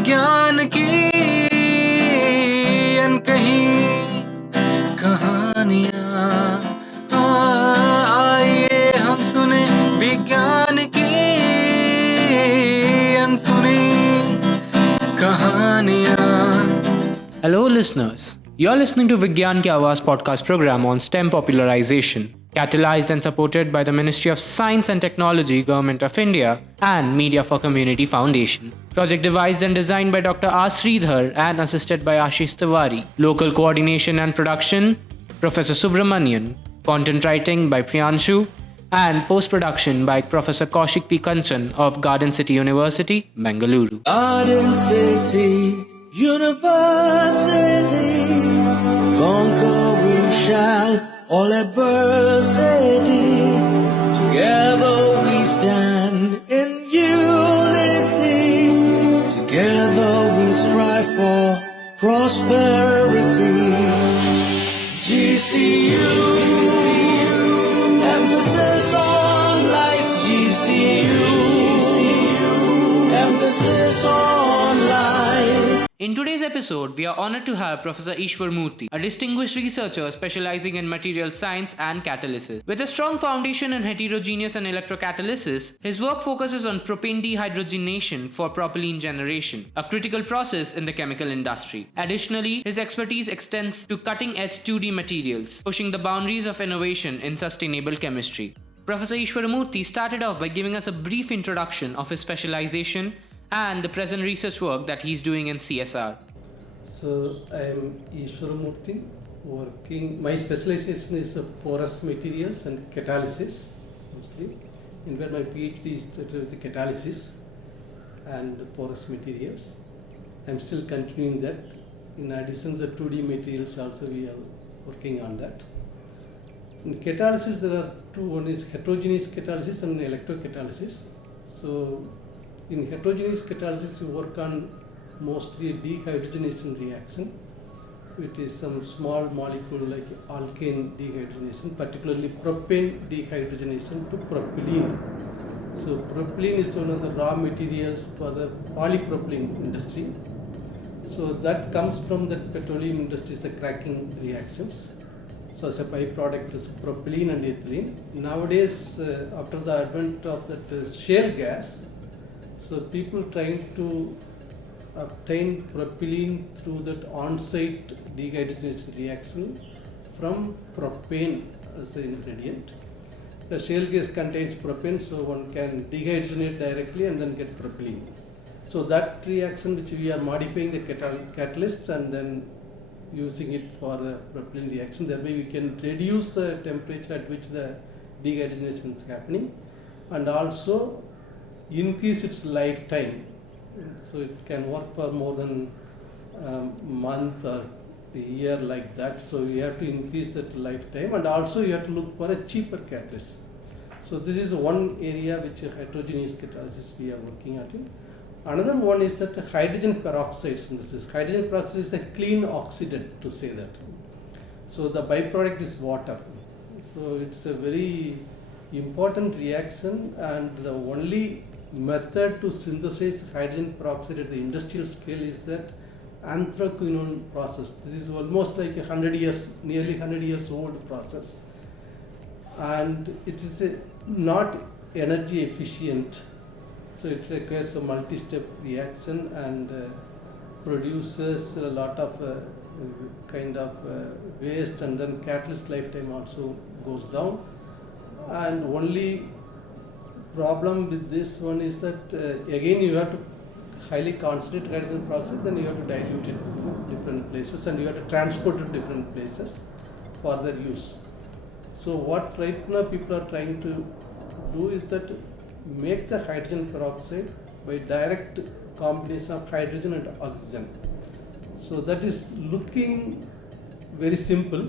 विज्ञान की अनकही कहानियाँ। आइए हम सुने विज्ञान की अनसुनी कहानियाँ। Hello listeners, you're listening to Vigyan Ki Awaaz podcast program on STEM popularization, catalyzed and supported by the Ministry of Science and Technology, Government of India and Media for Community Foundation. Project devised and designed by Dr. R. Sridhar and assisted by Ashish Tiwari. Local coordination and production, Professor Subramanian. Content writing by Priyanshu and post-production by Professor Kaushik P. Kanchan of Garden City University, Bengaluru. Garden City University, conquer we shall all adversity. Together we stand in unity. Together we strive for prosperity. GCU, emphasis on life. GCU, emphasis on life. In today's episode, we are honored to have Professor Ishwar, a distinguished researcher specializing in material science and catalysis. With a strong foundation in heterogeneous and electrocatalysis, his work focuses on propane dehydrogenation for propylene generation, a critical process in the chemical industry. Additionally, his expertise extends to cutting-edge 2D materials, pushing the boundaries of innovation in sustainable chemistry. Professor Ishwar started off by giving us a brief introduction of his specialization and the present research work that he's doing in CSR. So I am Ishwaramoorthy, my specialization is porous materials and catalysis mostly, in where my PhD is with the catalysis and porous materials. I am still continuing that. In addition, the 2D materials also we are working on that. In catalysis there are two, one is heterogeneous catalysis and electrocatalysis. So in heterogeneous catalysis, we work on mostly dehydrogenation reaction, which is some small molecule like alkane dehydrogenation, particularly propane dehydrogenation to propylene. So propylene is one of the raw materials for the polypropylene industry. So that comes from the petroleum industries, the cracking reactions. So as a byproduct is propylene and ethylene. Nowadays, after the advent of that shale gas, so people trying to obtain propylene through that on-site dehydrogenation reaction from propane as an ingredient. The shale gas contains propane, so one can dehydrogenate directly and then get propylene. So that reaction which we are modifying the catalyst and then using it for the propylene reaction, thereby we can reduce the temperature at which the dehydrogenation is happening and also increase its lifetime, so it can work for more than a month or a year like that. So you have to increase that lifetime and also you have to look for a cheaper catalyst. So this is one area which heterogeneous catalysis we are working at. Another one is that hydrogen peroxide synthesis. Hydrogen peroxide is a clean oxidant, to say that. So the byproduct is water. So it's a very important reaction, and the only method to synthesize hydrogen peroxide at the industrial scale is that anthraquinone process. This is almost like 100 years, nearly 100 years old process, and it is not energy efficient. So it requires a multi-step reaction and produces a lot of waste, and then catalyst lifetime also goes down. And only problem with this one is that again you have to highly concentrate hydrogen peroxide, then you have to dilute it in different places and you have to transport it to different places for their use. So what right now people are trying to do is that make the hydrogen peroxide by direct combination of hydrogen and oxygen. So that is looking very simple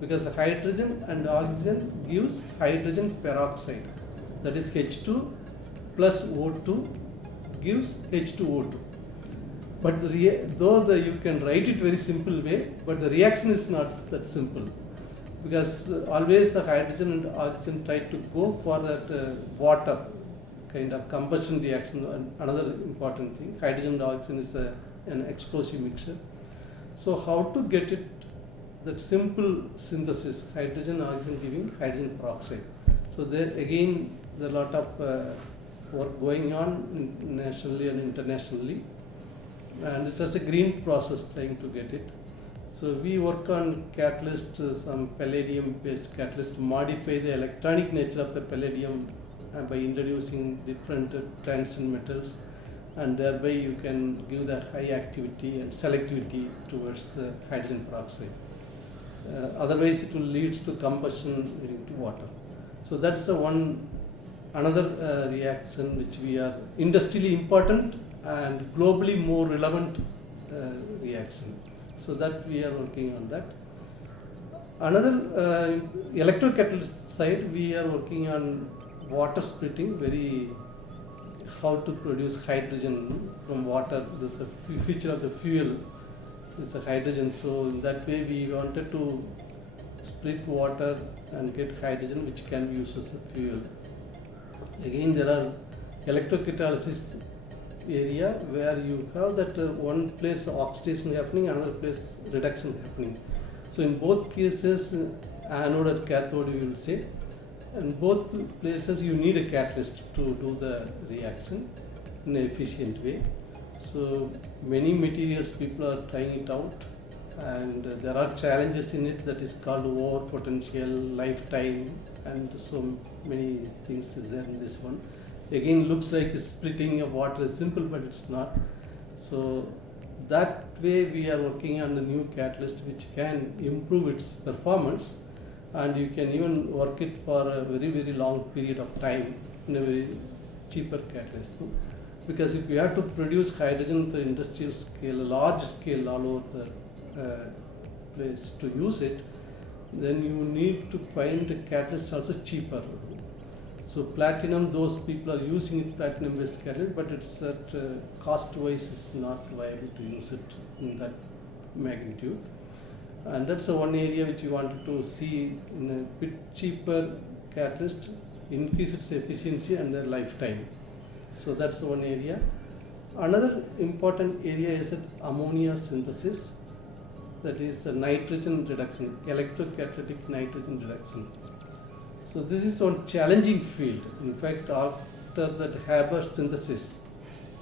because hydrogen and oxygen gives hydrogen peroxide. That is H2 plus O2 gives H2O2. But you can write it very simple way, but the reaction is not that simple, because always the hydrogen and oxygen try to go for that water kind of combustion reaction. Another important thing, hydrogen and oxygen is an explosive mixture. So how to get it, that simple synthesis, hydrogen, oxygen giving hydrogen peroxide. So there again, there are a lot of work going on nationally and internationally, and it's just a green process trying to get it. So we work on catalyst, some palladium-based catalyst to modify the electronic nature of the palladium by introducing different transition metals, and thereby you can give the high activity and selectivity towards hydrogen peroxide. Otherwise, it will lead to combustion leading to water. So that's the another reaction which we are industrially important and globally more relevant reaction. So that we are working on that. Another electrocatalyst side, we are working on water splitting, how to produce hydrogen from water. This is the future of the fuel, is the hydrogen. So in that way we wanted to split water and get hydrogen which can be used as a fuel. Again, there are electrocatalysis area where you have that one place oxidation happening, another place reduction happening. So in both cases, anode and cathode you will say, in both places you need a catalyst to do the reaction in an efficient way. So many materials people are trying it out, and there are challenges in it, that is called over potential, lifetime, and so many things is there in this one. Again, looks like splitting of water is simple, but it's not. So that way we are working on the new catalyst which can improve its performance, and you can even work it for a very long period of time in a very cheaper catalyst. Because if you have to produce hydrogen at the industrial scale, a large scale all over the place to use it, then you need to find a catalyst also cheaper. So platinum, those people are using it, platinum-based catalyst, but it's at cost-wise it's not viable to use it in that magnitude. And that's the one area which we wanted to see in a bit cheaper catalyst, increase its efficiency and their lifetime. So that's the one area. Another important area is that ammonia synthesis, that is nitrogen reduction, electrocatalytic nitrogen reduction. So this is one challenging field. In fact, after that Haber synthesis,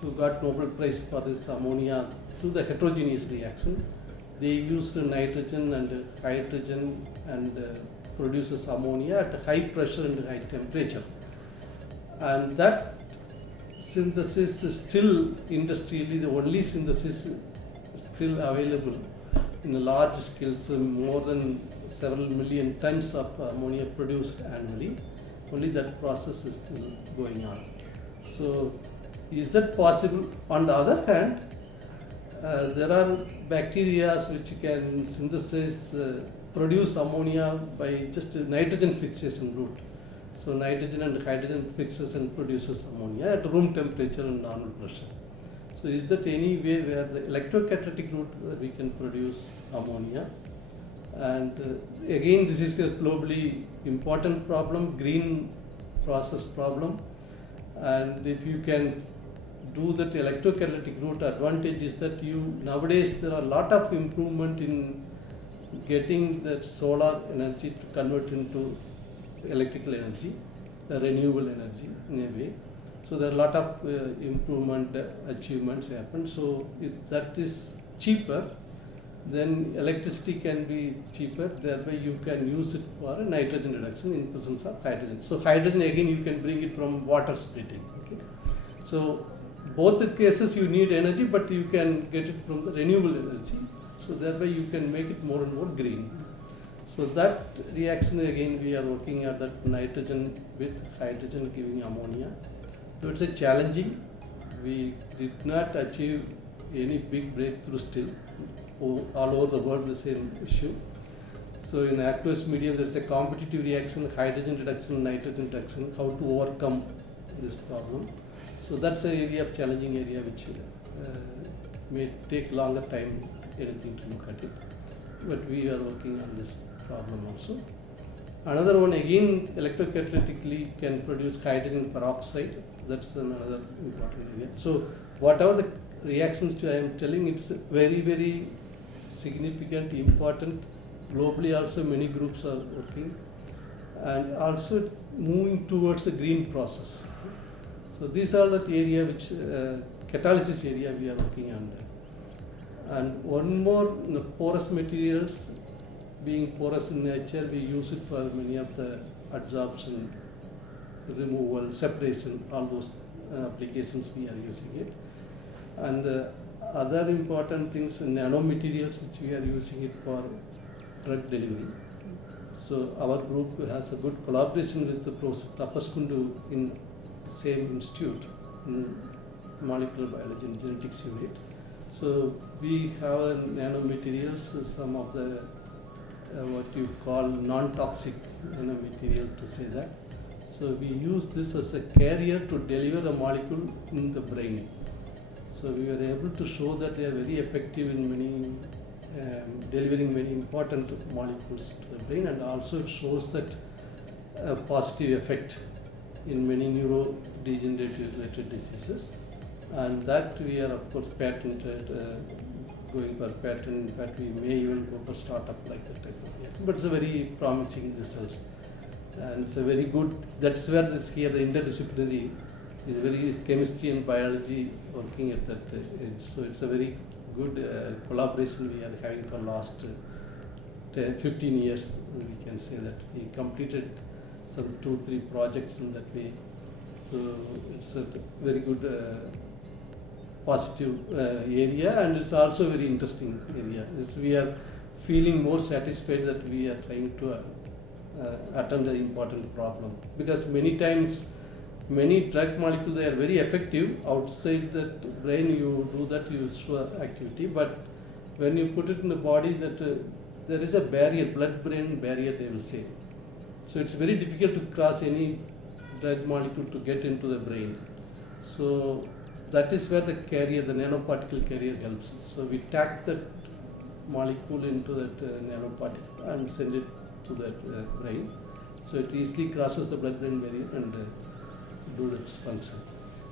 who got Nobel Prize for this ammonia through the heterogeneous reaction, they used nitrogen and hydrogen and produces ammonia at high pressure and high temperature. And that synthesis is still industrially the only synthesis still available in a large scale, so more than several million tons of ammonia produced annually. Only that process is still going on. So is that possible? On the other hand, there are bacteria which can synthesize, produce ammonia by just nitrogen fixation route. So nitrogen and hydrogen fixes and produces ammonia at room temperature and normal pressure. So is that any way where the electrocatalytic route we can produce ammonia? And again, this is a globally important problem, green process problem. And if you can do that electrocatalytic route, advantage is that nowadays there are a lot of improvement in getting that solar energy to convert into electrical energy, renewable energy in a way. So there are a lot of improvement achievements happen. So if that is cheaper, then electricity can be cheaper, thereby you can use it for a nitrogen reduction in presence of hydrogen. So hydrogen again you can bring it from water splitting. Okay? So both the cases you need energy, but you can get it from the renewable energy. So thereby you can make it more and more green. So that reaction again we are working at that nitrogen with hydrogen giving ammonia. So it's a challenging. We did not achieve any big breakthrough still. All over the world the same issue. So in aqueous medium there is a competitive reaction, hydrogen reduction, nitrogen reduction, how to overcome this problem. So that's an area of challenging area which may take longer time anything to look at it. But we are working on this problem also. Another one again, electrocatalytically can produce hydrogen peroxide. That's another important area. So whatever the reactions I am telling, it's very, very significant, important. Globally also many groups are working and also moving towards a green process. So these are the area which catalysis area we are working on. And one more, the porous materials, being porous in nature, we use it for many of the adsorption, removal, separation, all those applications we are using it. And other important things, nanomaterials, which we are using it for drug delivery. So our group has a good collaboration with the Professor Tapas Kundu in same institute in molecular biology and genetics unit. So we have nanomaterials, some of the what you call non-toxic nanomaterial to say that. So we use this as a carrier to deliver the molecule in the brain. So we were able to show that they are very effective in many delivering many important molecules to the brain, and also it shows that a positive effect in many neurodegenerative related diseases. And that we are of course patented, going for patent. In fact, we may even go for startup like that type of thing. But it's a very promising results, and it's a very good. That's where this here the interdisciplinary is very chemistry and biology working at that. So it's a very good collaboration we are having for last 15 years. We can say that we completed some 2-3 projects in that way. So it's a very good. Positive area, and it's also a very interesting area. We are feeling more satisfied that we are trying to attempt an important problem, because many times many drug molecules, they are very effective outside the brain. You do that, you show activity, but when you put it in the body, that there is a barrier, blood-brain barrier, they will say. So it's very difficult to cross any drug molecule to get into the brain. So that is where the carrier, the nanoparticle carrier helps. So we tack that molecule into that nanoparticle and send it to that brain. So it easily crosses the blood-brain barrier and do its function.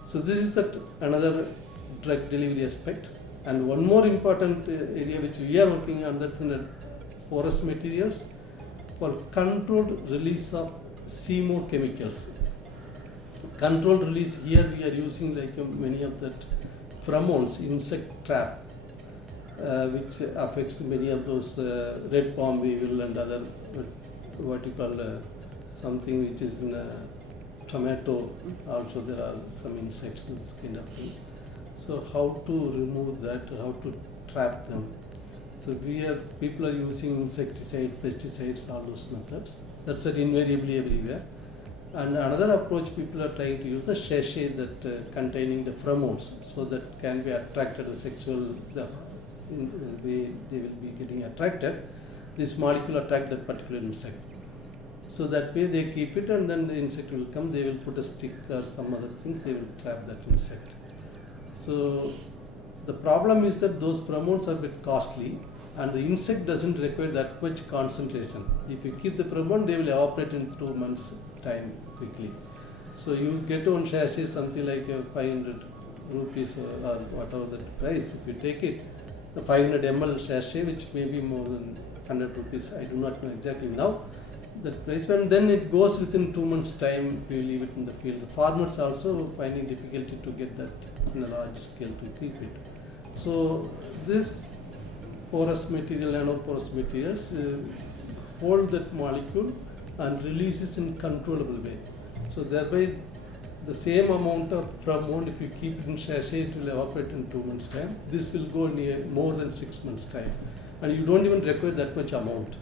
So this is that another drug delivery aspect. And one more important area which we are working on, that in the porous materials for controlled release of chemochemicals. Controlled release, here we are using like many of that pheromones, insect trap, which affects many of those red palm weevil and other what you call something which is in a tomato. Also there are some insects and this kind of things. So how to remove that, how to trap them. So people are using insecticide, pesticides, all those methods. That's invariably everywhere. And another approach, people are trying to use the sachet that containing the pheromones, so that can be attracted the sexual, the way they will be getting attracted. This molecule attract that particular insect. So that way they keep it, and then the insect will come, they will put a stick or some other things, they will trap that insect. So the problem is that those pheromones are a bit costly, and the insect doesn't require that much concentration. If you keep the pheromone, they will evaporate in 2 months time quickly. So you get one sachet something like 500 rupees or whatever the price. If you take it, the 500 ml sachet, which may be more than 100 rupees, I do not know exactly now, that price, and then it goes within 2 months time if you leave it in the field. The farmers also finding difficulty to get that in a large scale to keep it. So this porous material, nanoporous materials hold that molecule and releases in controllable way. So thereby the same amount of pheromone, if you keep it in sachet, it will evaporate in 2 months time. This will go near more than 6 months time, and you don't even require that much amount.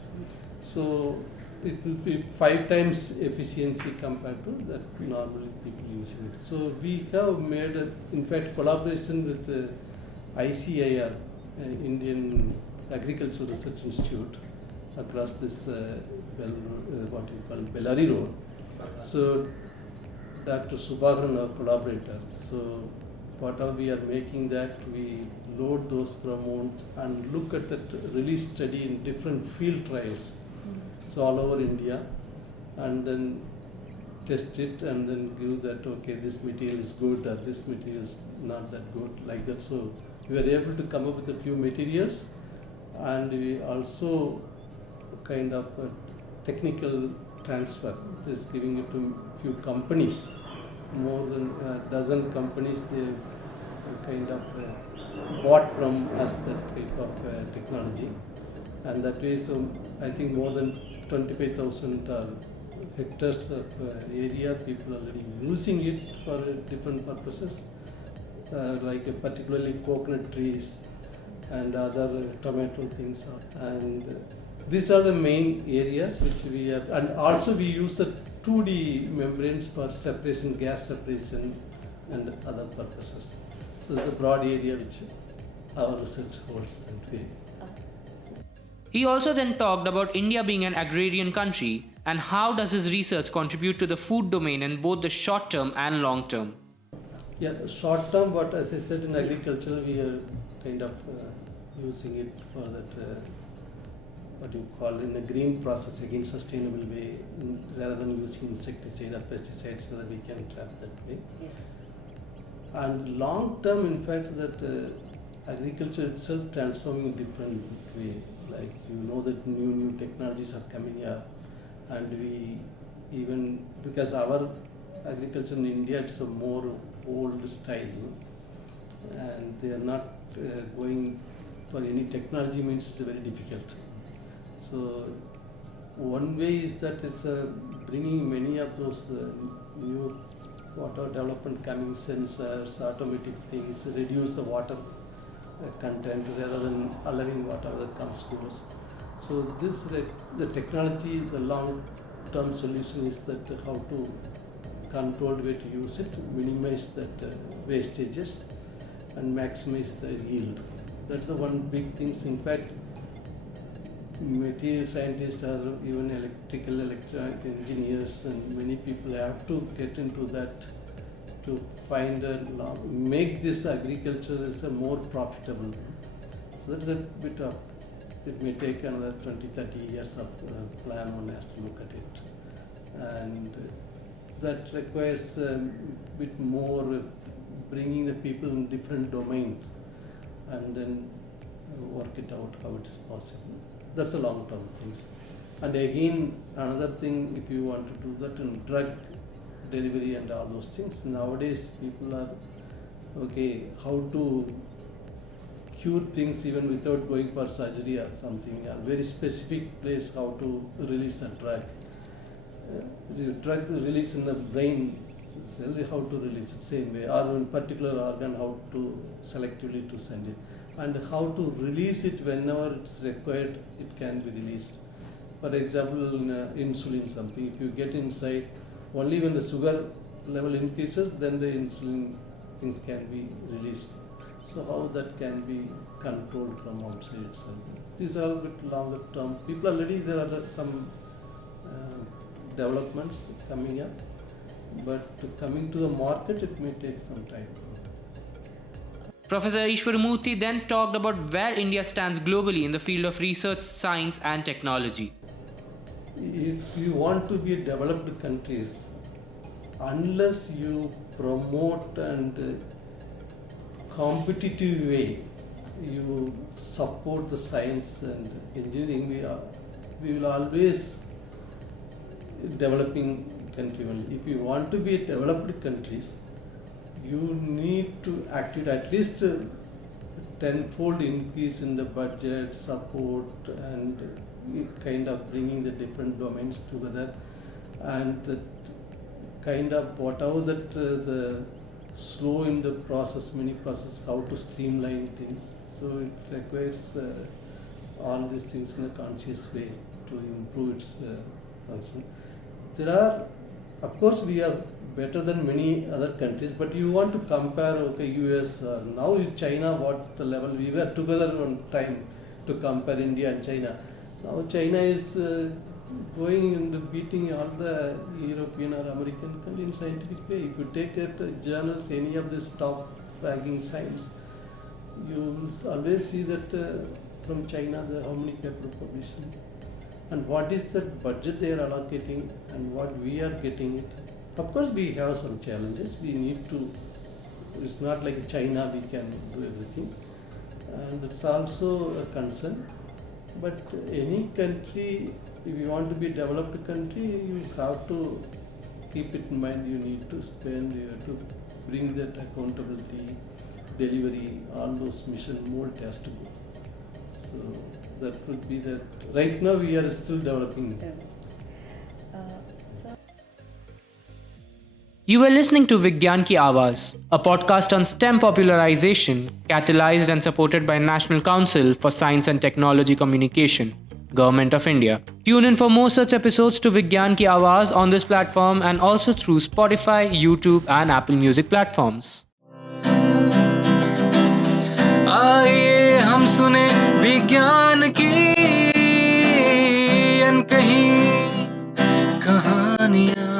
So it will be 5 times efficiency compared to that normally people using it. So we have made in fact collaboration with ICIR, Indian Agricultural Research Institute, across this what you call Bellary Road. So Dr. Subhagran, our collaborator. So whatever we are making that, we load those pheromones and look at that release study in different field trials. So all over India, and then test it and then give that, okay, this material is good or this material is not that good, like that. So we were able to come up with a few materials, and we also kind of a technical transfer, just giving it to few companies, more than a dozen companies. They kind of bought from us that type of technology, and that way, so I think more than 25,000 hectares of area, people are already using it for different purposes, like particularly coconut trees and other tomato things. And these are the main areas which we have, and also we use the 2D membranes for separation, gas separation and other purposes. So it's a broad area which our research holds that way. He also then talked about India being an agrarian country and how does his research contribute to the food domain in both the short term and long term. Yeah, short term, but as I said, in agriculture we are kind of using it for that, what you call in a green process, again sustainable way, rather than using insecticide or pesticides, so that we can trap that way. Yeah. And long term, in fact, that agriculture itself transforming in different way. Like that new technologies are coming up, and we even, because our agriculture in India, it's a more old style, and they are not going for any technology, means it's very difficult. So one way is that it's bringing many of those new water development coming, sensors, automatic things, reduce the water content rather than allowing whatever that comes goes. So this the technology is a long-term solution, is that how to controlled way to use it, minimize that wastages and maximize the yield. That's the one big thing. In fact, material scientists or even electrical, electronic engineers, and many people have to get into that to find make this agriculture as a more profitable. So that's a bit of, it may take another 20-30 years of plan one has to look at it, and that requires a bit more bringing the people in different domains and then work it out how it is possible. That's a long-term things. And again, another thing, if you want to do that in drug delivery and all those things, nowadays people are, okay, how to cure things even without going for surgery or something, a very specific place how to release a drug. The drug release in the brain, how to release it, same way, or in particular organ, how to selectively to send it, and how to release it whenever it's required, it can be released. For example, in insulin something, if you get inside, only when the sugar level increases, then the insulin things can be released. So how that can be controlled from outside itself. These are a bit longer term. People already, there are some developments coming up, but coming to the market, it may take some time. Professor Ishwaramurthy then talked about where India stands globally in the field of research, science and technology. If you want to be a developed countries, unless you promote and competitive way, you support the science and engineering, we will always developing country only. If you want to be a developed countries, you need to activate at least a tenfold increase in the budget, support, and kind of bringing the different domains together, and kind of whatever that the slow in the process, many process, how to streamline things. So it requires all these things in a conscious way to improve its function. There are, of course, we are better than many other countries, but you want to compare, okay, US, now China, what the level, we were together on time to compare India and China. Now China is going and beating all the European or American countries in scientific way. If you take it journals, any of this top ranking science, you will always see that from China, how many papers published. and what is the budget they are allocating and what we are getting it. Of course, we have some challenges. We need to. It's not like China. We can do everything, and it's also a concern. But any country, if you want to be a developed country, you have to keep it in mind. You need to spend. You have to bring that accountability, delivery, all those mission mode has to go. So that would be that. Right now we are still developing it. You were listening to Vigyan Ki Awaaz, a podcast on STEM popularization, catalyzed and supported by National Council for Science and Technology Communication, Government of India. Tune in for more such episodes to Vigyan Ki Awaaz on this platform and also through Spotify, YouTube and Apple Music platforms. आइए हम सुने विज्ञान की अनकही कहानियां।